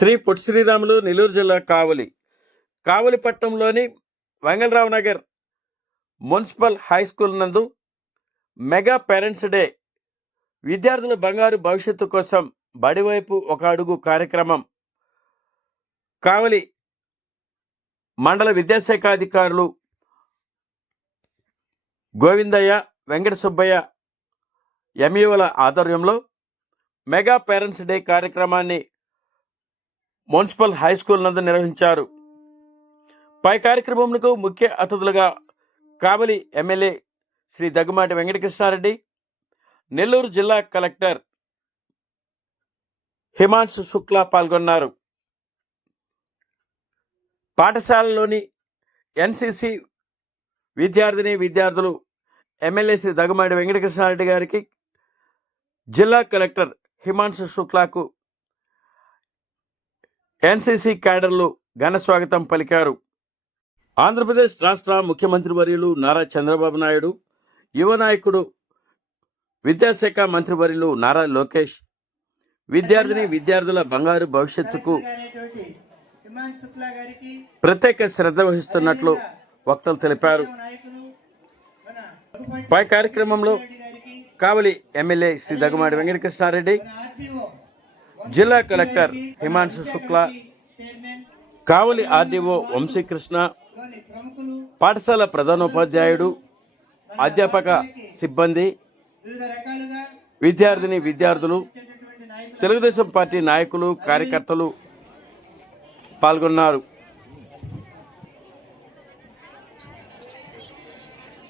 శ్రీ పొట్టి శ్రీరాములు నెల్లూరు జిల్లా కావలి కావలి పట్టణంలోని Vengalrao Nagar municipal high school నందు మెగా పేరెంట్స్ డే. విద్యార్థుల బంగారు భవిష్యత్తు కోసం బడివైపు ఒక అడుగు కార్యక్రమం. కావలి మండల విద్యాశాఖ అధికారులు గోవిందయ్య వెంకట సుబ్బయ్య ఎంఈఓల ఆధ్వర్యంలో మెగా పేరెంట్స్ డే కార్యక్రమాన్ని మున్సిపల్ హై స్కూల్ నందు నిర్వహించారు. పై కార్యక్రమంకు ముఖ్య అతిథులుగా కావలి ఎమ్మెల్యే శ్రీ దగ్గుమాటి వెంకటకృష్ణారెడ్డి నెల్లూరు జిల్లా కలెక్టర్ హిమాంశు శుక్లా పాల్గొన్నారు. పాఠశాలలోని ఎన్సిసి విద్యార్థిని విద్యార్థులు ఎమ్మెల్యే శ్రీ దగ్గుమాటి వెంకటకృష్ణారెడ్డి గారికి జిల్లా కలెక్టర్ హిమాంశు శుక్లాకు ఎన్సీసీ క్యాడర్లు ఘన స్వాగతం పలికారు. ఆంధ్రప్రదేశ్ రాష్ట్ర ముఖ్యమంత్రి వర్యులు నారా చంద్రబాబు నాయుడు యువ నాయకుడు విద్యాశాఖ మంత్రి వర్యులు నారా లోకేష్ విద్యార్థిని విద్యార్థుల బంగారు భవిష్యత్తుకు ప్రత్యేక శ్రద్ధ వహిస్తున్నట్లు వక్తలు తెలిపారు. పై కార్యక్రమంలో కావలి ఎమ్మెల్యే శ్రీ దగ్గమాడి వెంకటకృష్ణారెడ్డి జిల్లా కలెక్టర్ హిమాంశు శుక్లా కావలి ఆర్డీఓ వంశీకృష్ణ పాఠశాల ప్రధానోపాధ్యాయుడు అధ్యాపక సిబ్బంది విద్యార్థిని విద్యార్థులు తెలుగుదేశం పార్టీ నాయకులు కార్యకర్తలు పాల్గొన్నారు.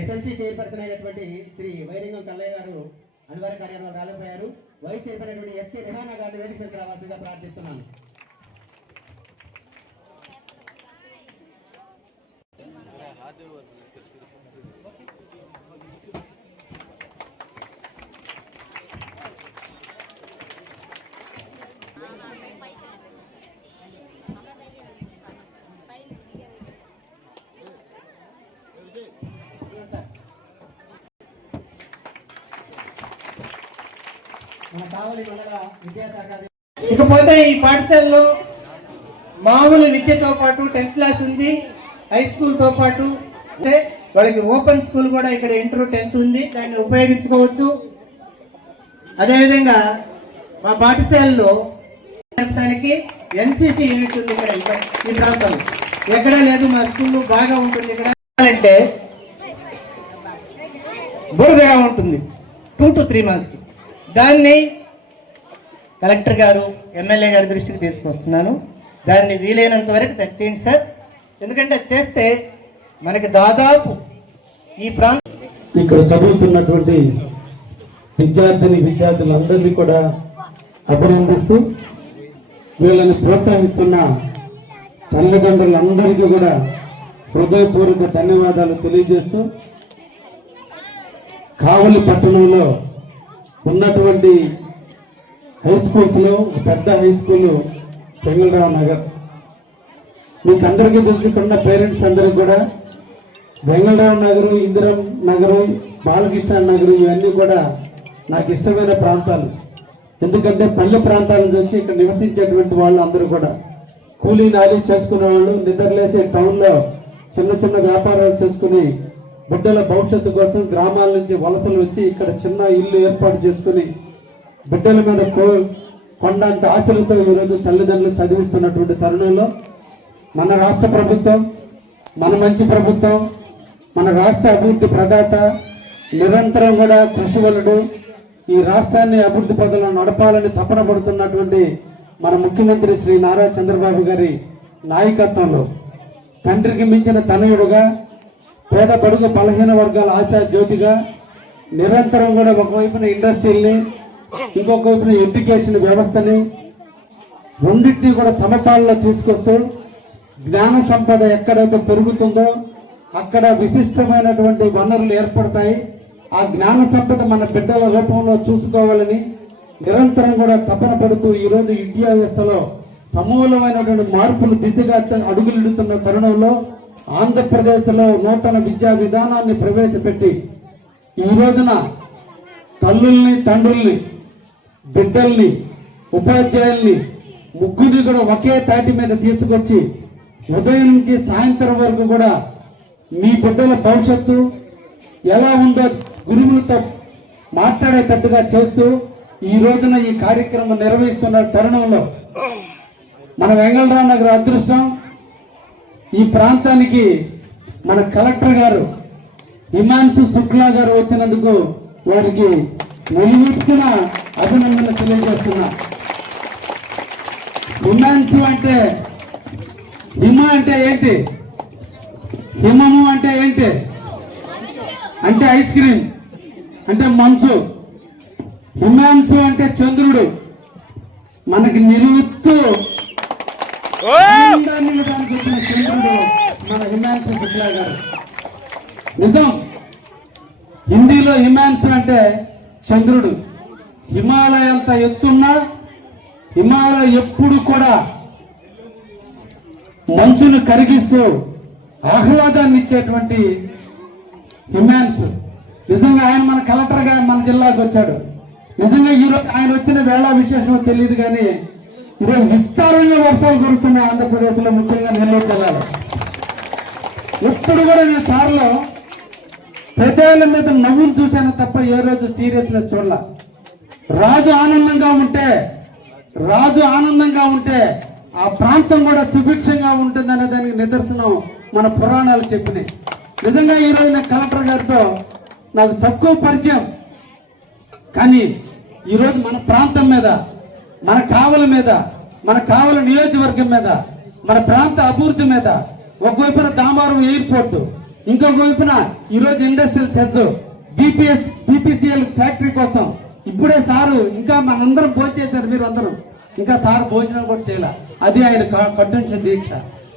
ఎస్ఎల్సీ చైర్పర్సన్ అయినటువంటి శ్రీ వైరంగం కల్లయ్య గారు అనివార్య కార్యాలయంలో రాలిపోయారు వైస్ చైర్మన్ అయినటువంటి ఎస్కే రిహానా గారిని వేదిక రావాల్సిందిగా ప్రార్థిస్తున్నాను. మన కావలి మండల విద్యాశాఖ ఇకపోతే ఈ పాఠశాలలో మామూలు విద్యతో పాటు టెన్త్ క్లాస్ ఉంది హై స్కూల్తో పాటు అంటే వాళ్ళకి ఓపెన్ స్కూల్ కూడా ఇక్కడ ఇంటర్ టెన్త్ ఉంది దాన్ని ఉపయోగించుకోవచ్చు. అదేవిధంగా మా పాఠశాలలో జరపడానికి ఎన్సిసి యూనిట్ ఉంది ఇక్కడ ఈ- ఈ ప్రాంతంలో. ఎక్కడా లేదు మా స్కూల్ బాగా ఉంటుంది ఇక్కడ. అంటే బురదగా ఉంటుంది టూ టు త్రీ మంత్స్ దాన్ని కలెక్టర్ గారు ఎమ్మెల్యే గారి దృష్టికి తీసుకొస్తున్నాను. దాన్ని వీలైనంత వరకు చేయండి సార్. ఎందుకంటే అది చేస్తే మనకి దాదాపు ఈ ప్రాంతం ఇక్కడ చదువుతున్నటువంటి విద్యార్థిని విద్యార్థులందరినీ కూడా అభినందిస్తూ వీళ్ళని ప్రోత్సహిస్తున్న తల్లిదండ్రులందరికీ కూడా హృదయపూర్వక ధన్యవాదాలు తెలియజేస్తూ కావలి పట్టణంలో ఉన్నటువంటి హై స్కూల్స్లో పెద్ద హై స్కూల్ పెంగళరావు నగర్. మీకు అందరికీ తెలుసుకున్న పేరెంట్స్ అందరికీ కూడా వెంగళరావు నగరు ఇందిరం నగరు బాలకృష్ణ నగరు ఇవన్నీ కూడా నాకు ఇష్టమైన ప్రాంతాలు. ఎందుకంటే పల్లె ప్రాంతాల నుంచి వచ్చి ఇక్కడ నివసించేటువంటి వాళ్ళు అందరూ కూడా కూలీ నాలి చేసుకునే వాళ్ళు నిద్రలేసే టౌన్లో చిన్న చిన్న వ్యాపారాలు చేసుకుని బిడ్డల భవిష్యత్తు కోసం గ్రామాల నుంచి వలసలు వచ్చి ఇక్కడ చిన్న ఇల్లు ఏర్పాటు చేసుకుని బిడ్డల మీద కో- కొండంత ఆశలతో ఈరోజు తల్లిదండ్రులు చదివిస్తున్నటువంటి తరుణంలో మన రాష్ట్ర ప్రభుత్వం మన మంచి ప్రభుత్వం మన రాష్ట్ర అభివృద్ధి ప్రదాత నిరంతరం కూడా కృషి వలుడు ఈ రాష్ట్రాన్ని అభివృద్ధి పదంలో నడపాలని తపన పడుతున్నటువంటి మన ముఖ్యమంత్రి శ్రీ నారా చంద్రబాబు గారి నాయకత్వంలో. తండ్రికి మించిన తనయుడుగా పేద బడుగు బలహీన వర్గాల ఆశా జ్యోతిగా నిరంతరం కూడా ఒకవైపున ఇండస్ట్రీని ఇంకొక వైపున ఎడ్యుకేషన్ వ్యవస్థని రెండింటినీ కూడా సమపాలలో తీసుకొస్తూ జ్ఞాన సంపద ఎక్కడైతే పెరుగుతుందో అక్కడ విశిష్టమైనటువంటి వనరులు ఏర్పడతాయి. ఆ జ్ఞాన సంపద మన బిడ్డల రూపంలో చూసుకోవాలని నిరంతరం కూడా తపన పడుతూ ఈరోజు విద్యా వ్యవస్థలో సమూలమైనటువంటి మార్పులు దిశగా అడుగులిడుతున్న తరుణంలో ఆంధ్రప్రదేశ్లో నూతన విద్యా విధానాన్ని ప్రవేశపెట్టి ఈ రోజున తల్లుల్ని తండ్రుల్ని బిడ్డల్ని ఉపాధ్యాయుల్ని ముగ్గురిని కూడా ఒకే తాటి మీద తీసుకొచ్చి ఉదయం నుంచి సాయంత్రం వరకు కూడా మీ బిడ్డల భవిష్యత్తు ఎలా ఉందో గురువులతో మాట్లాడేటట్టుగా చేస్తూ ఈ రోజున ఈ కార్యక్రమం నిర్వహిస్తున్న తరుణంలో మన వెంగళరావు నగర్ అదృష్టం ఈ ప్రాంతానికి మన కలెక్టర్ గారు హిమాన్సు శుక్లా గారు వచ్చినందుకు వారికి నిలువెత్తిన అభినందన తెలియజేస్తున్నా. హిమాన్సు అంటే హిమ అంటే ఏంటి? హిమము అంటే ఏంటి? అంటే ఐస్ క్రీమ్ అంటే మంచు. హిమాన్సు అంటే చంద్రుడు. మనకి నిలువెత్తు చేసిన చంద్రుడు మన హిమాంశు శుక్లా గారు. నిజం హిందీలో హిమాంశు అంటే చంద్రుడు. హిమాలయంత ఎత్తున్నా హిమాలయ ఎప్పుడు కూడా మంచును కరిగిస్తూ ఆహ్లాదాన్ని ఇచ్చేటువంటి హిమాన్స్. నిజంగా ఆయన మన కలెక్టర్గా మన జిల్లాకు వచ్చాడు. నిజంగా ఈరోజు ఆయన వచ్చిన వేళ విశేషం తెలియదు కానీ ఇది విస్తారంగా వర్షాలు కురుస్తున్నాయి ఆంధ్రప్రదేశ్లో ముఖ్యంగా నెల్లూరు జిల్లాలో. ఎప్పుడు కూడా నేను సార్లో పెద్దల మీద నవ్వులు చూశాను తప్ప ఏ రోజు సీరియస్నెస్ చూడాల. రాజు ఆనందంగా ఉంటే రాజు ఆనందంగా ఉంటే ఆ ప్రాంతం కూడా సుభిక్షంగా ఉంటుందనే దానికి నిదర్శనం మన పురాణాలు చెప్పినాయి. నిజంగా ఈ రోజు నేను కలెక్టర్ గారితో నాకు తక్కువ పరిచయం. కానీ ఈరోజు మన ప్రాంతం మీద మన కావల మీద మన కావల నియోజకవర్గం మీద మన ప్రాంత అభివృద్ధి మీద ఒకవైపున దామారం ఎయిర్పోర్ట్ ఇంకొక వైపున ఈరోజు industrial SEZ BPS BPCL factory కోసం ఇప్పుడే సారు ఇంకా మనందరం భోజనం చేశారు మీరు అందరూ. ఇంకా సార్ భోజనం కూడా చేయాల. అది ఆయన క- కట్టించిన దీక్ష.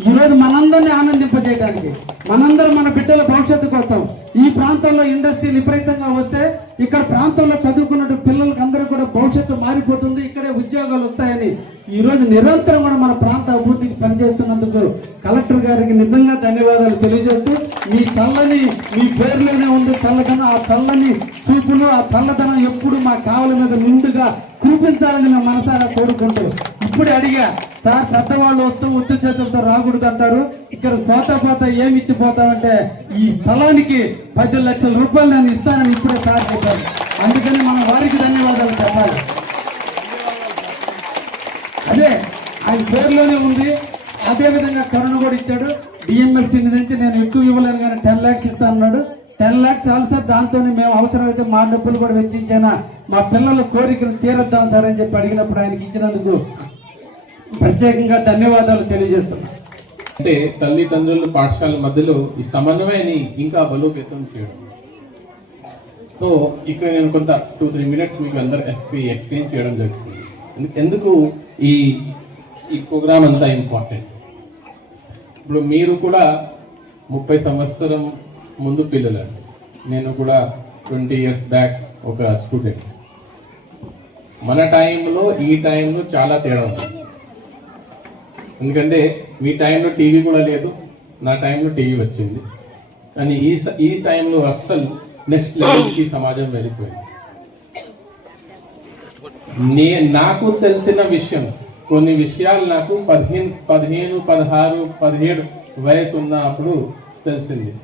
ఈరోజు మనందరినీ ఆనందింపజేయడానికి మనందరం మన బిడ్డల భవిష్యత్తు కోసం ఈ ప్రాంతంలో ఇండస్ట్రీలు విపరీతంగా వస్తే ఇక్కడ ప్రాంతంలో చదువుకున్న పిల్లలకి అందరూ కూడా భవిష్యత్తు మారిపోతుంది ఇక్కడే ఉద్యోగాలు వస్తాయని ఈరోజు నిరంతరం కూడా మన ప్రాంత అభివృద్ధికి పనిచేస్తున్నందుకు కలెక్టర్ గారికి నిజంగా ధన్యవాదాలు తెలియజేస్తూ మీ చల్లని మీ పేరులోనే ఉంది చల్లదనం ఆ చల్లని చూపును ఆ చల్లదనం ఎప్పుడు మా కావల మీద నిండుగా చూపించాలని మేము మనసారా కోరుకుంటూ ఇప్పుడే అడిగా సార్ పెద్దవాళ్ళు వస్తూ ఉత్తు చేతులతో రాకూడదు అంటారు. ఇక్కడ పోతా పోతా ఏమి ఇచ్చిపోతామంటే ఈ స్థలానికి పది లక్షల రూపాయలు నేను ఇస్తానని ఇప్పుడే సార్ చెప్పారు. అందుకని మన వారికి ధన్యవాదాలు చెప్పాలి. అదే ఆయన పేరులోనే ఉంది. అదేవిధంగా కరుణ కూడా ఇచ్చాడు. డిఎంఎఫ్టీ నుంచి నేను ఎక్కువ ఇవ్వలేను కానీ టెన్ ల్యాక్స్ ఇస్తా అన్నాడు. టెన్ ల్యాక్స్ చాలు సార్ దాంతో మేము అవసరమైతే మా డబ్బులు కూడా వెచ్చించానా? మా పిల్లల కోరికలు తీరద్దాం సార్ అని చెప్పి అడిగినప్పుడు ఆయనకి ఇచ్చినందుకు ప్రత్యేకంగా ధన్యవాదాలు తెలియజేస్తున్నాను అంటే తల్లిదండ్రులు పాఠశాల మధ్యలో ఈ సమన్వయాన్ని ఇంకా బలోపేతం చేయడం. సో ఇక్కడ నేను కొంత టూ త్రీ మినిట్స్ మీకు అందరు ఎఫ్పి ఎక్స్ప్లెయిన్ చేయడం జరుగుతుంది. ఎందుకు ఈ ఈ ప్రోగ్రామ్ అంతా ఇంపార్టెంట్ ఇప్పుడు మీరు కూడా ముప్పై సంవత్సరం ముందు పిల్లలు నేను కూడా ట్వంటీ ఇయర్స్ బ్యాక్ ఒక స్టూడెంట్ మన టైంలో ఈ టైంలో చాలా తేడా ఉంది. ఎందుకంటే మీ టైంలో టీవీ కూడా లేదు నా టైంలో టీవీ వచ్చింది. కానీ ఈ స- ఈ టైంలో అస్సలు నెక్స్ట్ లెవెల్కి సమాజం వెళ్ళిపోయింది. నే నాకు తెలిసిన విషయం కొన్ని విషయాలు నాకు పదిహేను పదిహేను పదహారు పదిహేడు వయసు ఉన్నప్పుడు తెలిసింది.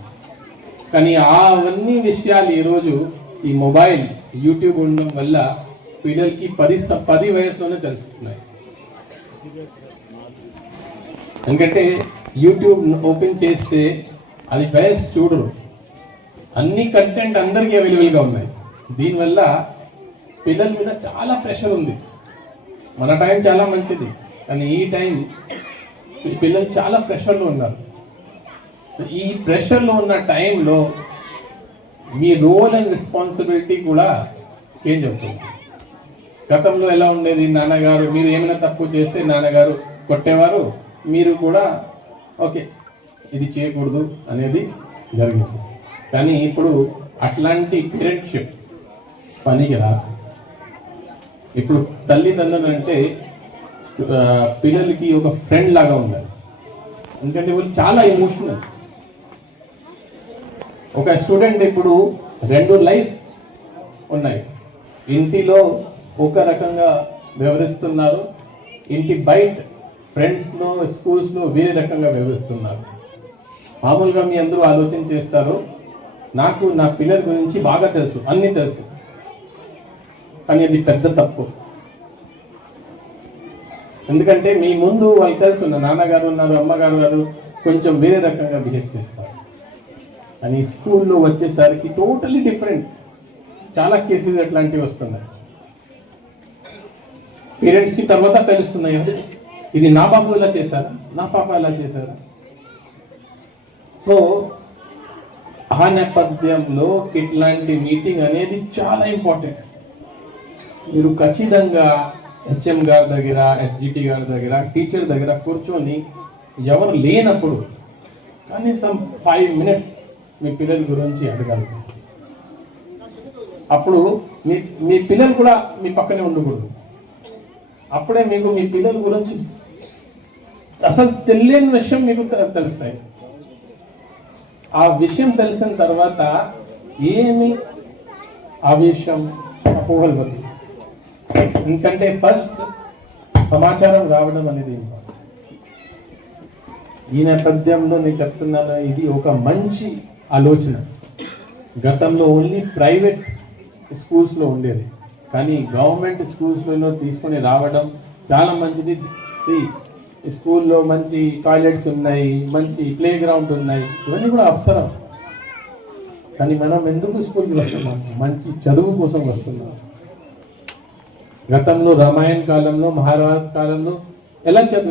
కానీ ఆ అవన్నీ విషయాలు ఈరోజు ఈ మొబైల్ యూట్యూబ్ ఉండడం వల్ల పిల్లలకి పది స- పది వయసులోనే తెలుస్తున్నాయి. ఎందుకంటే యూట్యూబ్ ఓపెన్ చేస్తే అది బయస్ చూడరు. అన్ని కంటెంట్ అందరికీ అవైలబుల్గా ఉన్నాయి. దీనివల్ల పిల్లల మీద చాలా ప్రెషర్ ఉంది. మన టైం చాలా మంచిది. కానీ ఈ టైం పిల్లలు చాలా ప్రెషర్లో ఉన్నారు. ఈ ప్రెషర్లో ఉన్న టైంలో మీ రోల్ అండ్ రెస్పాన్సిబిలిటీ కూడా చేంజ్ అవుతుంది. గతంలో ఎలా ఉండేది? నాన్నగారు మీరు ఏమైనా తప్పు చేస్తే నాన్నగారు కొట్టేవారు? మీరు కూడా ఓకే ఇది చేయకూడదు అనేది జరిగింది. కానీ ఇప్పుడు అట్లాంటి పేరెంట్షిప్ పనికి రా ఇప్పుడు తల్లిదండ్రులు అంటే పిల్లలకి ఒక ఫ్రెండ్ లాగా ఉండాలి. ఎందుకంటే వాళ్ళు చాలా ఎమోషనల్ ఒక స్టూడెంట్ ఇప్పుడు రెండు లైఫ్ ఉన్నాయి. ఇంటిలో ఒక రకంగా వ్యవహరిస్తున్నారు. ఇంటి బయట ఫ్రెండ్స్లో స్కూల్స్లో వేరే రకంగా వ్యవహరిస్తున్నారు. మామూలుగా మీ అందరూ ఆలోచన చేస్తారు నాకు నా పిల్లల గురించి బాగా తెలుసు అన్నీ తెలుసు. కానీ అది పెద్ద తప్పు. ఎందుకంటే మీ ముందు వాళ్ళు తెలుసు నా నాన్నగారు ఉన్నారు అమ్మగారు గారు కొంచెం వేరే రకంగా బిహేవ్ చేస్తారు. కానీ స్కూల్లో వచ్చేసరికి టోటలీ డిఫరెంట్. చాలా కేసెస్ అట్లాంటివి వస్తున్నాయి. పేరెంట్స్కి తర్వాత తెలుస్తున్నాయి. అదే ఇది నా బాబు ఇలా చేశారా? నా పాప ఇలా చేశారా? సో ఆ నేపథ్యంలో ఇట్లాంటి మీటింగ్ అనేది చాలా ఇంపార్టెంట్. మీరు ఖచ్చితంగా హెచ్ఎం గారి దగ్గర ఎస్జిటి గారి దగ్గర టీచర్ దగ్గర కూర్చొని ఎవరు లేనప్పుడు కనీసం ఫైవ్ మినిట్స్ మీ పిల్లల గురించి అడగాల్సి అప్పుడు మీ మీ పిల్లలు కూడా మీ పక్కనే ఉండకూడదు. అప్పుడే మీకు మీ పిల్లల గురించి అసలు తెలియని విషయం మీకు తెలుస్తాయి. ఆ విషయం తెలిసిన తర్వాత ఏమి ఆవేశం అపోహలు వద్దు ఎందుకంటే ఫస్ట్ సమాచారం రావడం అనేది ఈ నేపథ్యంలో నేను చెప్తున్నాను ఇది ఒక మంచి ఆలోచన. గతంలో ఓన్లీ ప్రైవేట్ స్కూల్స్లో ఉండేది. కానీ గవర్నమెంట్ స్కూల్స్లో తీసుకొని రావడం చాలా మంచిది. స్కూల్లో మంచి టాయిలెట్స్ ఉన్నాయి మంచి ప్లే గ్రౌండ్ ఉన్నాయి. ఇవన్నీ కూడా అవసరం. కానీ మనం ఎందుకు స్కూల్కి వస్తున్నాం? మంచి చదువు కోసం వస్తున్నాం. గతంలో రామాయణ కాలంలో మహాభారత కాలంలో ఎలా చదువు